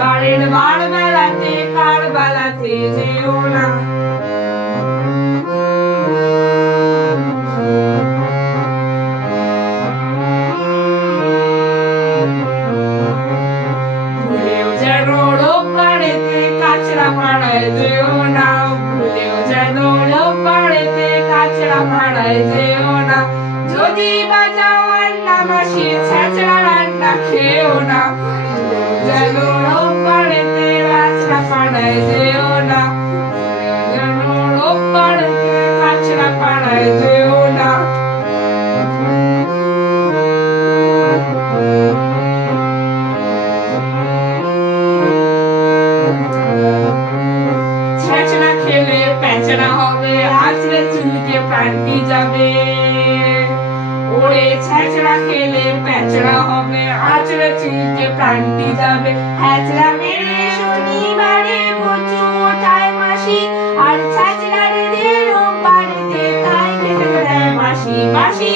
বাড়ির বার বেলাতে কার বেলাতে যেও না। ভুলেও যেন রোববারেতে কাঁচরাপাড়ায় যেও না, ভুলেও যেন রোববারেতে কাঁচরাপাড়ায় যেও না। যদি বা যাও আন্না মাসি ছেঁচড়া রান্না খেও না, ভুলেও যেন রোববারেতে কাঁচরাপাড়ায় যেও না, ভুলেও যেন রোববারেতে কাঁচরাপাড়ায় যেও না। ছেঁচড়া খেলে প্যাঁচড়া হবে, আঁচড়ে চুলকে প্রাণটি যাবে। ওরে ছেঁচড়া খেলে প্যাঁচড়া হবে, আঁচড়ে চুলকে প্রাণটি যাবে। হ্যাচড়া মেরে শনিবারে কচু ওঠায় মাসি, আর ছেঁচড়া রে রোববারেতে তাই খেতে দেয় বাসি বাসি।